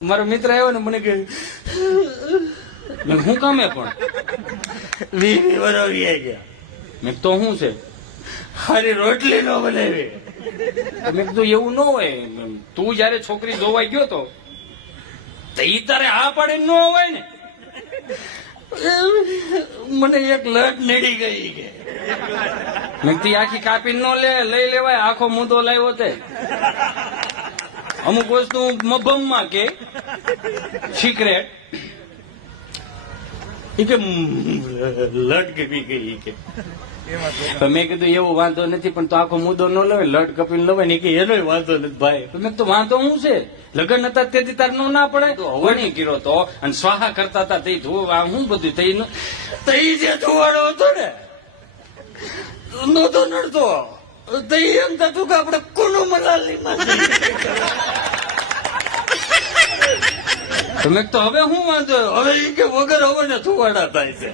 મારો મિત્ર આવ્યો ને મને કે હું કામે પણ 20 વર્ષ ગયા મેં તો શું છે હારી રોટલી નો બનાવી. મેં કીધું એવું ન હોય તું જયારે છોકરી જોવા ગયો તો ઈ તારે હા પાડે ન હોય ને. મને એક લટ નડી ગઈ કે મેં કીધું આખી કાપી ન લઈ લેવાય આખો મુદ્દો લાવ્યો તે અમુક વસ્તુ મભમમાં કે સિક્રેટ ઈ કે લટ કપી ગઈ કે તો મેં કીધું એવું વાંધો નથી પણ તો આખો મુદ્દો ન લેવાય લટ કપીને લવાય ને કે એનો વાંધો નથી ભાઈ. તો મેં તો વાંધો શું છે લગ્ન હતા તેથી તાર નો ના પડે તો હવણી કર્યો તો અને સ્વાહા કરતા હતા તે ધોવા હું બધું થઈ તઈ જે ધુવાડો હતો ને નતો નડતો તઈ એમ થતું કે આપણે કોનું મલાલી માં તો મેં તો હવે હું વાંધો હવે ઈ કે વગર હવે ને ધુવાડા થાય છે.